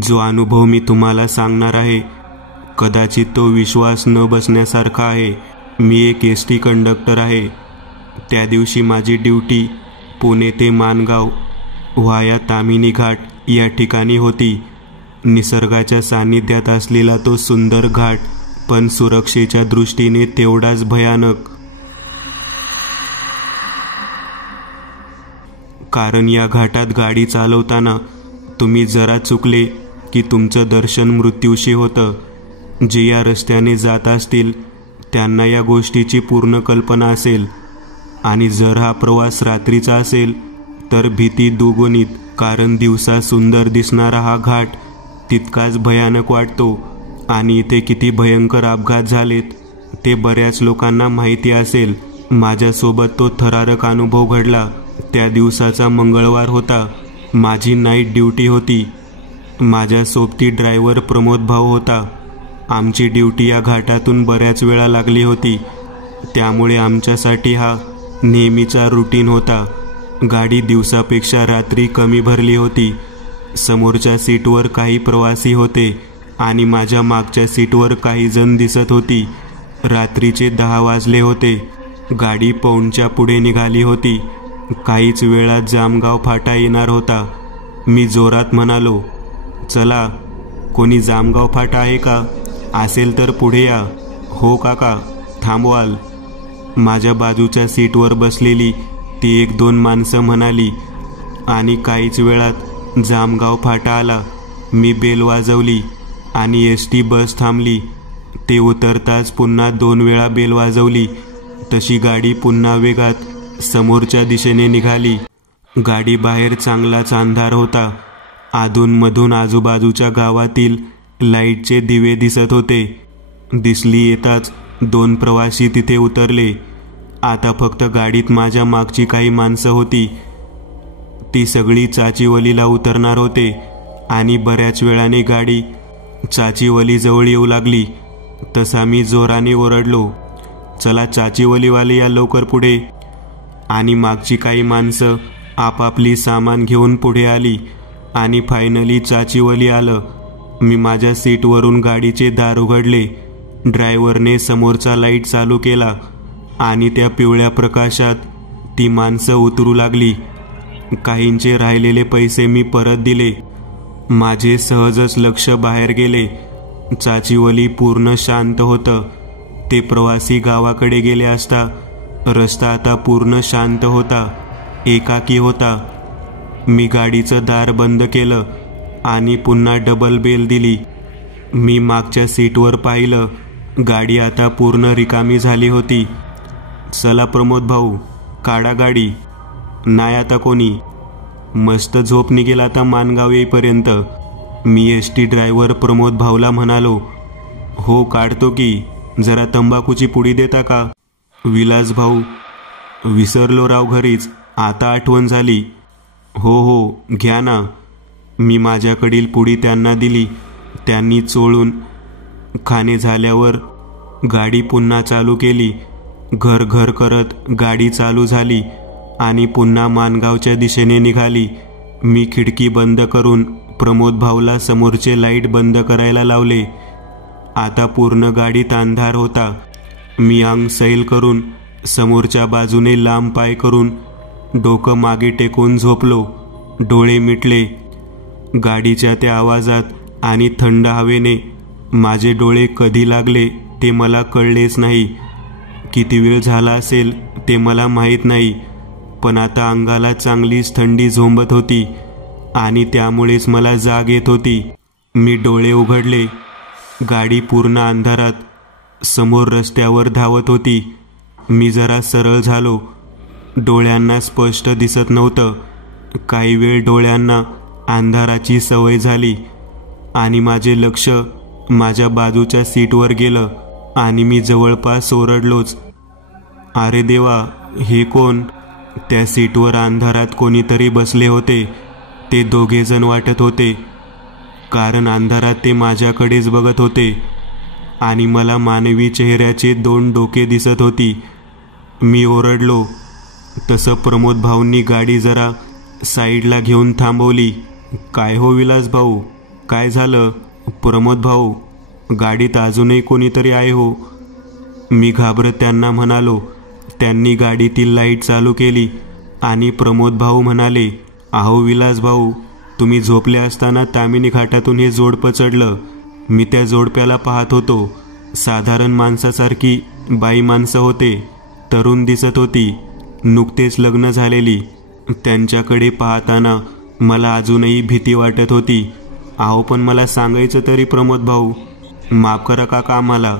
जो अनुभव मी तुम्हाला सांगणार आहे कदाचित तो विश्वास न बसण्यासारखा आहे। मी एक एसटी कंडक्टर आहे। त्या दिवशी माझी ड्युटी पुणे ते माणगाव व्हाया ताम्हिणी घाट या ठिकाणी होती। निसर्गाच्या सानिध्यात असलेला तो सुंदर घाट, पण सुरक्षेच्या दृष्टीने तेवढाच भयानक। कारण या घाटात गाडी चालवताना तुम्ही जरा चुकले की तुमचं दर्शन मृत्यूशी होतं। जे या रस्त्याने जात असतील त्यांना या गोष्टीची पूर्ण कल्पना असेल, आणि जर हा प्रवास रात्रीचा असेल तर भीती दुगुणित, कारण दिवसा सुंदर दिसणारा हा घाट तितकाच भयानक वाटतो। आणि इथे किती भयंकर अपघात झालेत ते बऱ्याच लोकांना माहिती असेल। माझ्यासोबत तो थरारक अनुभव घडला। त्या दिवसाचा मंगळवार होता। माझी नाईट ड्युटी होती। माझ्या सोबती ड्रायव्हर प्रमोद भाऊ होता। आमची ड्युटी या घाटातून बऱ्याच वेळा लागली होती, त्यामुळे आमच्यासाठी हा नेहमीचा रुटीन होता। गाडी दिवसापेक्षा रात्री कमी भरली होती। समोरच्या सीटवर काही प्रवासी होते आणि माझ्या मागच्या सीटवर काही जण दिसत होती। रात्रीचे 10 वाजले होते। गाडी पौंडच्या पुढे निघाली होती। काहीच वेळात जामगाव फाटा येणार होता। मी जोरात म्हणालो, चला, कोणी जामगाव फाटा आहे का? असेल तर पुढे या। हो काका, थांबवाल? माझ्या बाजूच्या सीटवर बसलेली ती 1-2 माणसं म्हणाली, आणि काहीच वेळात जामगाव फाटा आला। मी बेल वाजवली आणि एसटी बस थांबली। ते उतरताच पुन्हा 2 वेळा बेल वाजवली। तशी गाडी पुन्हा वेगात समोरच्या दिशेने निघाली। गाडी बाहेर चांगलाच अंधार होता। अधूनमधून आजूबाजूच्या गावातील लाईटचे दिवे दिसत होते। दिसली येताच 2 प्रवासी तिथे उतरले। आता फक्त गाडीत माझ्या मागची काही माणसं होती। ती सगळी चाचीवलीला उतरणार होते, आणि बऱ्याच वेळाने गाडी चाचीवलीजवळ येऊ लागली। तसा मी जोराने ओरडलो, चला चाचीवलीवाले या लवकर पुढे। आणि मागची काही माणसं आपापली सामान घेऊन पुढे आली, आणि फायनली चाचीवली आलं। मी माझ्या सीटवरून गाडीचे दार उघडले। ड्रायव्हरने समोरचा लाईट चालू केला, आणि त्या पिवळ्या प्रकाशात ती माणसं उतरू लागली। काहींचे राहिलेले पैसे मी परत दिले। माझे सहजच लक्ष बाहेर गेले। चाचीवली पूर्ण शांत होतं। ते प्रवासी गावाकडे गेले असता रस्ता आता पूर्ण शांत होता, एकाकी होता। मी गाडीचं दार बंद केलं आणि पुन्हा डबल बेल दिली। मी मागच्या सीटवर पाहिलं। गाडी आता पूर्ण रिकामी झाली होती। चला प्रमोद भाऊ, काढा गाडी। नाही आता कोणी। मस्त झोप निघेल आता माणगाव येईपर्यंत। मी एसटी ड्रायव्हर प्रमोद भाऊला म्हणालो, हो काढतो की, जरा तंबाखूची पुडी देता का? विलास भाऊ, विसरलो राव घरीच, आता आठवण झाली। हो हो, घ्या ना। मी माझ्याकडील पुडी त्यांना दिली। त्यांनी चोळून खाणे झाल्यावर गाडी पुन्हा चालू केली। घर घर करत गाडी चालू झाली आणि पुन्हा माणगावच्या दिशेने निघाली। मी खिडकी बंद करून प्रमोद भाऊला समोरचे लाईट बंद करायला लावले। आता पूर्ण गाडीत अंधार होता। मी अंग सैल करून समोरच्या बाजूने लांब पाय करून डोकं मागे टेकून झोपलो। डोळे मिटले। गाडीच्या त्या आवाजात आणि थंड हवेने माझे डोळे कधी लागले ते मला कळलेच नाही। किती वेळ झाला असेल ते मला माहीत नाही, पण आता अंगाला चांगलीच थंडी झोंबत होती, आणि त्यामुळेच मला जाग येत होती। मी डोळे उघडले। गाडी पूर्ण अंधारात समोर रस्त्यावर धावत होती। मी जरा सरळ झालो। डोळ्यांना स्पष्ट दिसत नव्हतं। काही वेळ डोळ्यांना अंधाराची सवय झाली, आणि माझे लक्ष माझ्या बाजूच्या सीटवर गेलं, आणि मी जवळपास ओरडलोच, अरे देवा, हे कोण? त्या सीटवर अंधारात कोणीतरी बसले होते। ते 2 जण वाटत होते, कारण अंधारात ते माझ्याकडेच बघत होते, आणि मला मानवी चेहऱ्याचे 2 डोके दिसत होती। मी ओरडलो तसं प्रमोद भाऊंनी गाडी जरा साईडला घेऊन थांबवली। काय हो विलास भाऊ, काय झालं प्रमोद भाऊ? गाडीत अजूनही कोणीतरी आहे हो. मी घाबरत त्यांना म्हणालो. त्यांनी गाडीतील लाईट चालू केली आणि प्रमोद भाऊ म्हणाले, अहो विलास भाऊ, तुम्ही झोपले असताना तामिनी घाटातून हे जोडपं चढलं. मी त्या जोडप्याला पाहत होतो. साधारण माणसासारखी बाई माणसं होते. तरुण दिसत होती, नुकतेच लग्न झालेली. त्यांच्याकडे पाहताना मला अजूनही भीती वाटत होती. अहो पण मला सांगायचं तरी प्रमोद भाऊ. माफ करा काका आम्हाला.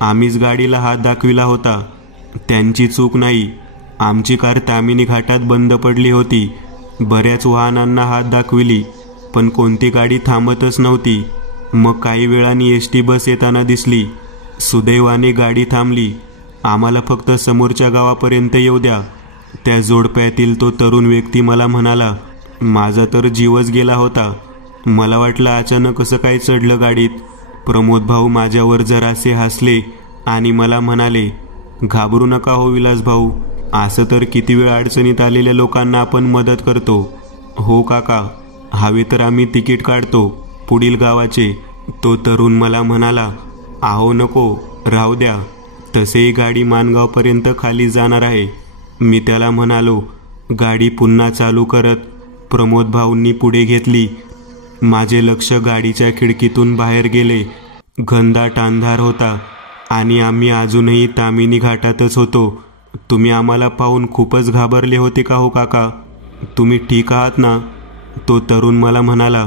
आम्हीच गाडीला हात दाखविला होता. त्यांची चूक नाही. आमची कार तामिनी घाटात बंद पडली होती. बऱ्याच वाहनांना हात दाखविली पण कोणती गाडी थांबतच नव्हती. मग काही वेळाने एसटी बस येताना दिसली. सुदैवाने गाडी थांबली. आम्हाला फक्त समोरच्या गावापर्यंत येऊ द्या. त्या जोडप्यातील तो तरुण व्यक्ती मला म्हणाला, माझा तर जीवच गेला होता. मला वाटलं अचानक कसं काय चढलं गाडीत. प्रमोद भाऊ माझ्यावर जरासे हसले आणि मला म्हणाले, घाबरू नका हो विलास भाऊ. असं तर किती वेळ अडचणीत आलेल्या लोकांना आपण मदत करतो. हो काका, हवे तर आम्ही तिकीट काढतो पुढील गावाचे. तो तरुण मला म्हणाला, अहो नको, राहू द्या. तसेही गाडी माणगावपर्यंत खाली जाणार आहे. मी त्याला म्हणालो. गाडी पुन्हा चालू करत प्रमोद भाऊंनी पुढे घेतली. माझे लक्ष गाडीच्या खिडकीतून बाहेर गेले. घनदाट अंधार होता आणि आम्ही अजूनही तामिनी घाटातच होतो. तुम्ही आम्हाला पाहून खूपच घाबरले होते का हो काका? तुम्ही ठीक आहात ना? तो तरुण मला म्हणाला,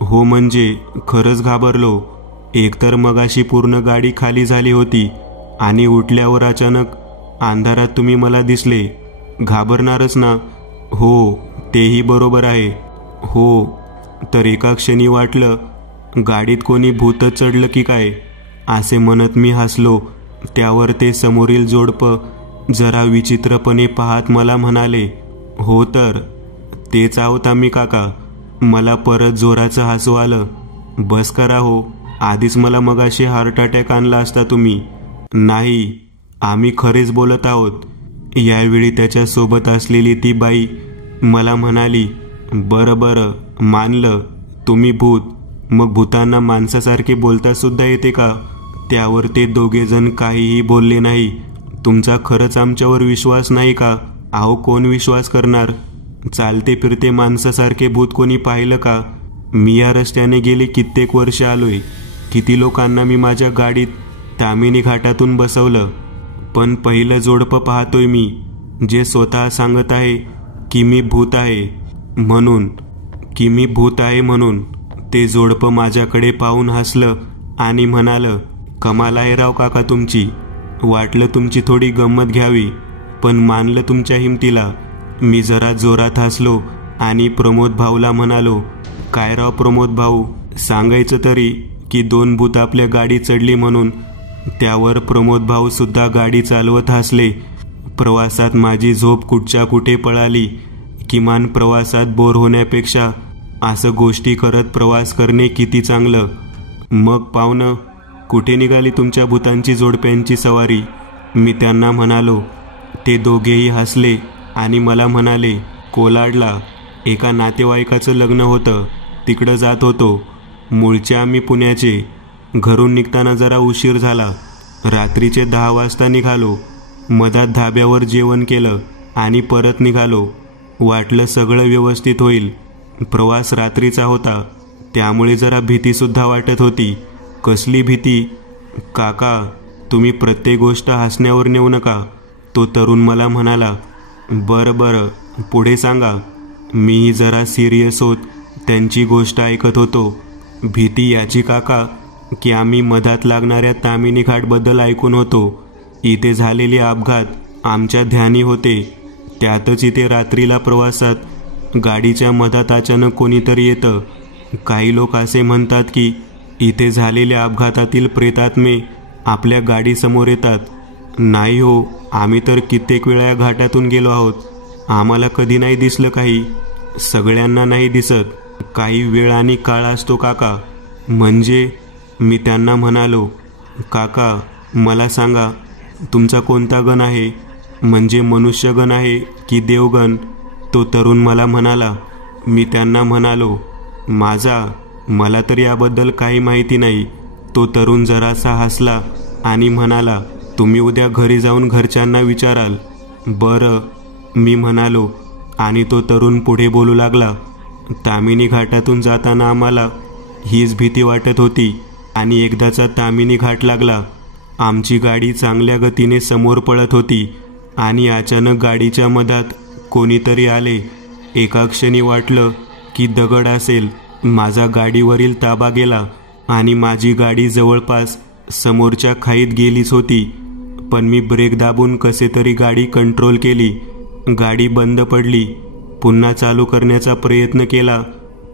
हो म्हणजे खरंच घाबरलो. एकतर मगाशी पूर्ण गाडी खाली झाली होती आणि उठल्यावर अचानक अंधारात तुम्ही मला दिसले. घाबरणारच ना? हो, तेही बरोबर आहे. हो, तर एका क्षणी वाटलं गाडीत कोणी भूतच चढलं की काय, असे म्हणत मी हसलो. त्यावर ते समोरील जोडपं जरा विचित्रपणे पाहत मला म्हणाले, हो तर तेच आहोत आम्ही काका. मला परत जोराचं हसू आलं. बस करा हो, आधीच मला मगाशी हार्ट अटॅक आणला असता तुम्ही. नाही, आम्ही खरेच बोलत आहोत. यावेळी त्याच्यासोबत असलेली ती बाई मला म्हणाली, बरं बरं, मानलं तुम्ही भूत. मग भूतांना माणसासारखे बोलता सुद्धा येते का? त्यावर ते दोघेजण काहीही बोलले नाही. तुमचा खरंच आमच्यावर विश्वास नाही का? अहो कोण विश्वास करणार? चालते फिरते माणसासारखे भूत कोणी पाहिलं का? मी या रस्त्याने गेले कित्येक वर्ष आलोय. किती लोकांना मी माझ्या गाडीत तामिनी घाटातून बसवलं. पण पहिलं जोडपं पाहतोय मी, जे स्वतः सांगत आहे की मी भूत आहे म्हणून. ते जोडपं माझ्याकडे पाहून हसलं आणि म्हणालं, कमाल आहे राव काका तुमची. वाटलं तुमची थोडी गंमत घ्यावी, पण मानलं तुमच्या हिमतीला. मी जरा जोरात हसलो आणि प्रमोद भाऊला म्हणालो, काय राव प्रमोद भाऊ, सांगायचं तरी की 2 भूत आपल्या गाडी चढली म्हणून. त्यावर प्रमोद भाऊ सुद्धा गाडी चालवत हसले. प्रवासात माझी झोप कुठच्या कुठे पळाली. किमान प्रवासात बोर होण्यापेक्षा असं गोष्टी करत प्रवास करणे किती चांगलं. मग पाहुणं, कुठे निघाली तुमच्या भूतांची जोडप्यांची सवारी? मी त्यांना म्हणालो. ते दोघेही हसले आणि मला म्हणाले, कोलाडला एका नातेवाईकाचं लग्न होतं, तिकडं जात होतो. मूळचे आम्ही पुण्याचे. घरून निघताना जरा उशीर झाला. रात्रीचे 10 वाजता निघालो. मधात धाब्यावर जेवण केलं आणि परत निघालो. वाटलं सगळं व्यवस्थित होईल. प्रवास रात्रीचा होता, त्यामुळे जरा भीतीसुद्धा वाटत होती. कसली भीती? काका, तुम्ही प्रत्येक गोष्ट हसण्यावर नेऊ नका. तो तरुण मला म्हणाला. बरं बरं, पुढे सांगा. मीही जरा सिरियस होत त्यांची गोष्ट ऐकत होतो. भीती याची काका की आम्ही मधात लागणाऱ्या तामिनी घाटबद्दल ऐकून होतो. इथे झालेले अपघात आमच्या ध्यानी होते. त्यातच इथे रात्रीला प्रवासात गाडीच्या मधात अचानक कोणीतरी येतं. काही लोक असे म्हणतात की इथे झालेल्या अपघातातील प्रेतात्मे आपल्या गाडीसमोर येतात. नाही हो, आम्ही तर कित्येक वेळा घाटातून गेलो आहोत. आम्हाला कधी नाही दिसलं काही. सगळ्यांना नाही दिसत. काही वेळ आणि काळ असतो काका. म्हणजे? मी त्यांना म्हणालो, काका मला सांगा, तुमचा कोणता गण आहे? म्हणजे मनुष्यगण आहे की देवगण? तो तरुण मला म्हणाला. मी त्यांना म्हणालो, माझा मला तर याबद्दल काही माहिती नाही. तो तरुण जरासा हसला आणि म्हणाला, तुम्ही उद्या घरी जाऊन घरच्यांना विचाराल. बरं, मी म्हणालो. आणि तो तरुण पुढे बोलू लागला. तामिनी घाटातून जाताना आम्हाला हीच भीती वाटत होती. आणि एकदाचा तामिनी घाट लागला. आमची गाडी चांगल्या गतीने समोर पळत होती आणि अचानक गाडीच्या मधात कोणीतरी आले. एका क्षणी वाटलं की दगड असेल. माझा गाडीवरील ताबा गेला आणि माझी गाडी जवळपास समोरच्या खाईत गेलीच होती. पण मी ब्रेक दाबून कसे तरी गाडी कंट्रोल केली. गाडी बंद पडली. पुन्हा चालू करण्याचा प्रयत्न केला,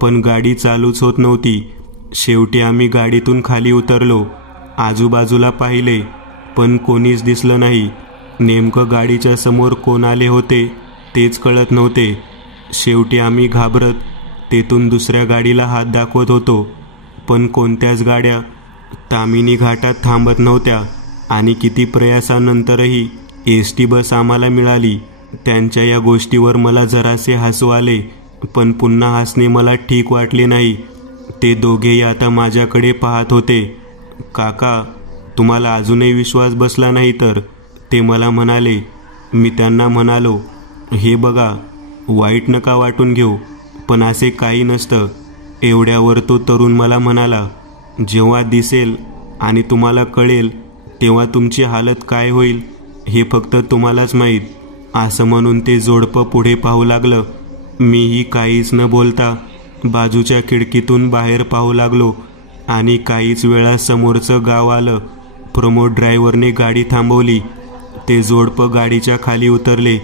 पण गाडी चालूच होत नव्हती. शेवटी आम्ही गाडीतून खाली उतरलो. आजूबाजूला पाहिले, पण कोणीच दिसलं नाही. नेमकं गाडीच्या समोर कोण आले होते तेच कळत नव्हते. शेवटी आम्ही घाबरत तेथून दुसऱ्या गाडीला हात दाखवत होतो, पण कोणत्याच गाड्या तामिनी घाटात थांबत नव्हत्या. आणि किती प्रयासानंतरही एसटी बस आम्हाला मिळाली. त्यांच्या या गोष्टीवर मला जरासे हसू आले, पण पुन्हा हसणे मला ठीक वाटले नाही. ते दोघेही आता माझ्याकडे पाहत होते. काका, तुम्हाला अजूनही विश्वास बसला नाही तर, ते मला म्हणाले. मी त्यांना म्हणालो, हे बघा, वाईट नका वाटून घेऊ, पण असे काही नसतं. एवढ्यावर तो तरुण मला म्हणाला, जेव्हा दिसेल आणि तुम्हाला कळेल तेव्हा तुमची हालत काय होईल हे फक्त तुम्हालाच माहीत. असं म्हणून ते जोडपं पुढे पाहू लागलं. मीही काहीच न बोलता बाजूच्या खिडकीतून बाहेर पाहू लागलो. आणि काहीच वेळा समोरचं गाव आलं. प्रमोद ड्रायव्हरने गाडी थांबवली. ते जोडपं गाडीच्या खाली उतरले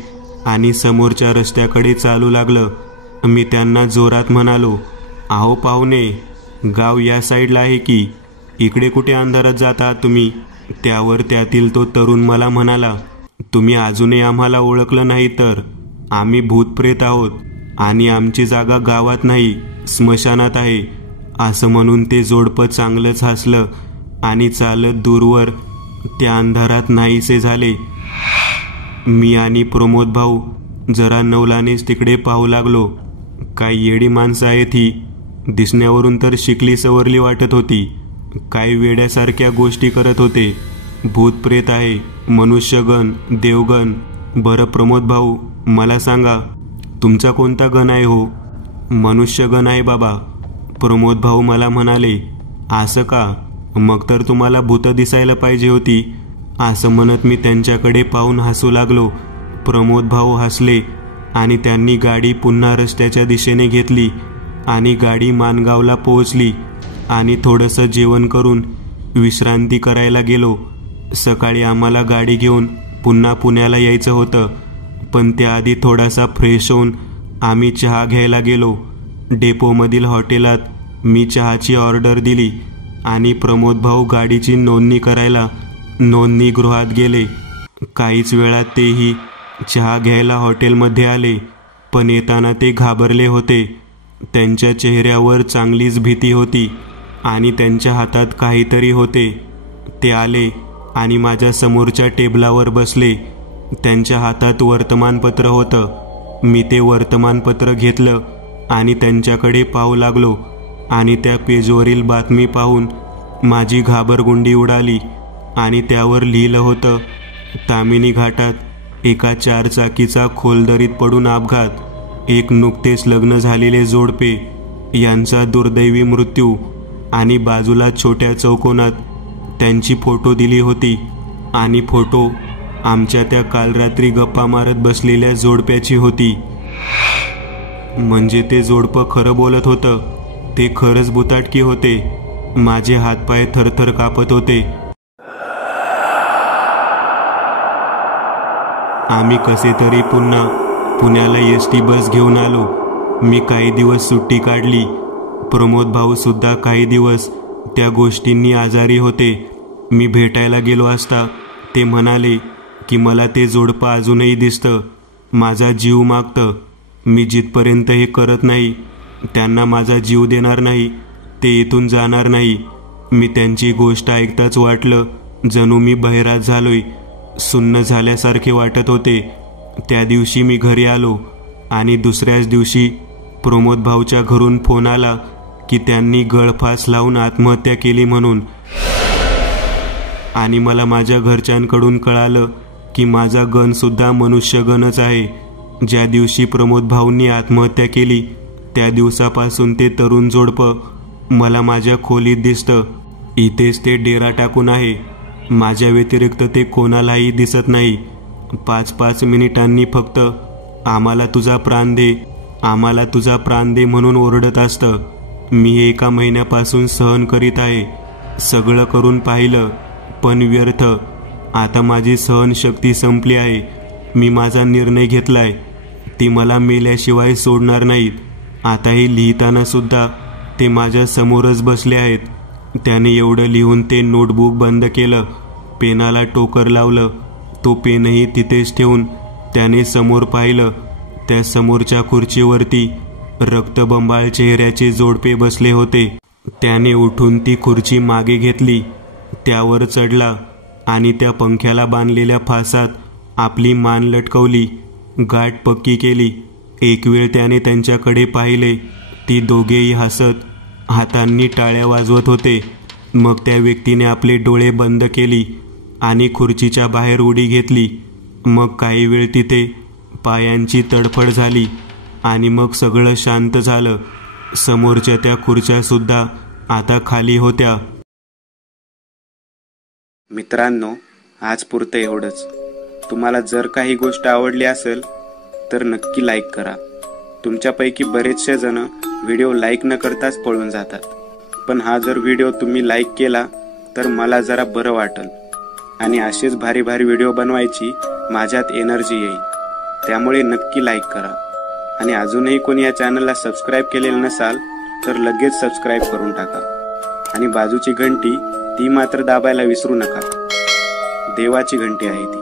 आणि समोरच्या रस्त्याकडे चालू लागलं. मी त्यांना जोरात म्हणालो, अहो पाहुणे, गाव या साईडला आहे की, इकडे कुठे अंधारात जात आहात तुम्ही? त्यावर त्यातील तो तरुण मला म्हणाला, तुम्ही अजूनही आम्हाला ओळखलं नाही तर? आम्ही भूतप्रेत आहोत आणि आमची जागा गावात नाही, स्मशानात आहे. असं म्हणून ते जोडपं चांगलंच हसलं आणि चालत दूरवर त्या अंधारात नाहीसे झाले. मी आणि प्रमोद भाऊ जरा नवलानेच तिकडे पाहू लागलो. काय येडी माणसं आहेत ही. दिसण्यावरून तर शिकली सवरली वाटत होती. काय वेड्यासारख्या गोष्टी करत होते. भूतप्रेत आहे, मनुष्यगण, देवगण. बरं प्रमोद भाऊ, मला सांगा, तुमचा कोणता गण आहे हो? मनुष्यगण आहे बाबा, प्रमोद भाऊ मला म्हणाले. असं का? मग तर तुम्हाला भूत दिसायला पाहिजे होती. असं म्हणत मी त्यांच्याकडे पाहून हसू लागलो. प्रमोद भाऊ हसले आणि त्यांनी गाडी पुन्हा रस्त्याच्या दिशेने घेतली आणि गाडी माणगावला पोहोचली. आणि थोडंसं जेवण करून विश्रांती करायला गेलो. सकाळी आम्हाला गाडी घेऊन पुन्हा पुण्याला यायचं होतं, पण त्याआधी थोडासा फ्रेश होऊन आम्ही चहा घ्यायला गेलो. डेपोमधील हॉटेलात मी चहाची ऑर्डर दिली आणि प्रमोद भाऊ गाडीची नोंदणी करायला नोंदणीगृहात गेले. काहीच वेळात तेही चहा घ्यायला हॉटेलमध्ये आले, पण येताना ते घाबरले होते. त्यांच्या चेहऱ्यावर चांगलीच भीती होती आणि त्यांच्या हातात काहीतरी होते. ते आले आणि माझ्या समोरच्या टेबलावर बसले. त्यांच्या हातात वर्तमानपत्र होतं. मी ते वर्तमानपत्र घेतलं आणि त्यांच्याकडे पाहू लागलो आणि त्या पेजवरील बातमी पाहून माझी घाबरगुंडी उडाली. आणि त्यावर लिहिलं होतं, तामिनी घाटात एका 4 चाकीचा खोलदरीत पडून अपघात. एक नुकतेच लग्न झालेले जोडपे यांचा दुर्दैवी मृत्यू. आणि बाजूला छोट्या चौकोनात त्यांची फोटो दिली होती. आणि फोटो आमच्या त्या काल रात्री गप्पा मारत बसलेल्या जोडप्याची होती. म्हणजे ते जोडपं खरं बोलत होतं. ते खरंच भुताटकी होते. माझे हातपाय थरथर कापत होते. आम्ही कसे तरी पुन्हा पुण्याला एसटी बस घेऊन आलो. मी काही दिवस सुट्टी काढली. प्रमोद भाऊ सुद्धा काही दिवस त्या गोष्टींनी आजारी होते. मी भेटायला गेलो असता ते म्हणाले की मला ते जोडपं अजूनही दिसतं. माझा जीव मागतं. मी जिथपर्यंत हे करत नाही त्यांना माझा जीव देणार नाही, ते इथून जाणार नाही. मी त्यांची गोष्ट ऐकताच वाटलं जणू मी बहिरात झालोय. सुन्न झाल्यासारखे वाटत होते. त्या दिवशी मी घरी आलो आणि दुसऱ्याच दिवशी प्रमोद भाऊच्या घरून फोन आला की त्यांनी गळफास लावून आत्महत्या केली म्हणून. आणि मला माझ्या घरच्यांकडून कळालं की माझा गणसुद्धा मनुष्यगणच आहे. ज्या दिवशी प्रमोद भाऊंनी आत्महत्या केली त्या दिवसापासून ते तरुण जोडपं मला माझ्या खोलीत दिसतं. इथेच ते डेरा टाकून आहे. माझ्या व्यतिरिक्त ते कोणालाही दिसत नाही. 5-5 मिनिटांनी फक्त आम्हाला तुझा प्राण दे, आम्हाला तुझा प्राण दे म्हणून ओरडत असतं. मी 1 महिन्यापासून सहन करीत आहे. सगळं करून पाहिलं पण व्यर्थ. आता माझी सहनशक्ती संपली आहे. मी माझा निर्णय घेतलाय. ती मला मेल्याशिवाय सोडणार नाहीत. आताही लिहिताना सुद्धा ते माझ्या समोरच बसले आहेत. त्याने एवढं लिहून ते नोटबुक बंद केलं. पेनाला टोकर लावलं. तो पेनही तिथेच ठेवून त्याने समोर पाहिलं. त्या समोरच्या खुर्चीवरती रक्तबंबाळ चेहऱ्याचे जोडपे बसले होते. त्याने उठून ती खुर्ची मागे घेतली, त्यावर चढला आणि त्या पंख्याला बांधलेल्या फासात आपली मान लटकवली, गाठ पक्की केली. एक वेळ त्याने त्यांच्याकडे पाहिले. ती दोघेही हसत हातांनी टाळ्या वाजवत होते. मग त्या व्यक्तीने आपले डोळे बंद केली आणि खुर्चीच्या बाहेर उडी घेतली. मग काही वेळ तिथे पायांची तडफड झाली आणि मग सगळं शांत झालं. समोरच्या त्या खुर्च्या सुद्धा आता खाली होत्या. मित्रांनो, आज पुरतं एवढंच. तुम्हाला जर काही गोष्ट आवडली असेल तर नक्की लाईक करा. तुमच्यापैकी बरेचसे जण व्हिडिओ लाईक न करताच पळून जातात. पण हा जर व्हिडिओ तुम्ही लाईक केला तर मला जरा बरं वाटेल आणि असेच भारी भारी व्हिडिओ बनवायची माझ्यात एनर्जी येईल. त्यामुळे नक्की लाईक करा. आणि अजूनही कोणी या चॅनलला सबस्क्राईब केलेलं नसाल तर लगेच सबस्क्राईब करून टाका. आणि बाजूची घंटी ती मात्र दाबायला विसरू नका. देवाची घंटी आहे ती.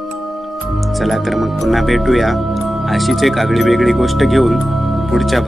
चला तर मग पुन्हा भेटूया अशीच एक आगळी वेगळी गोष्ट घेऊन पुढच्या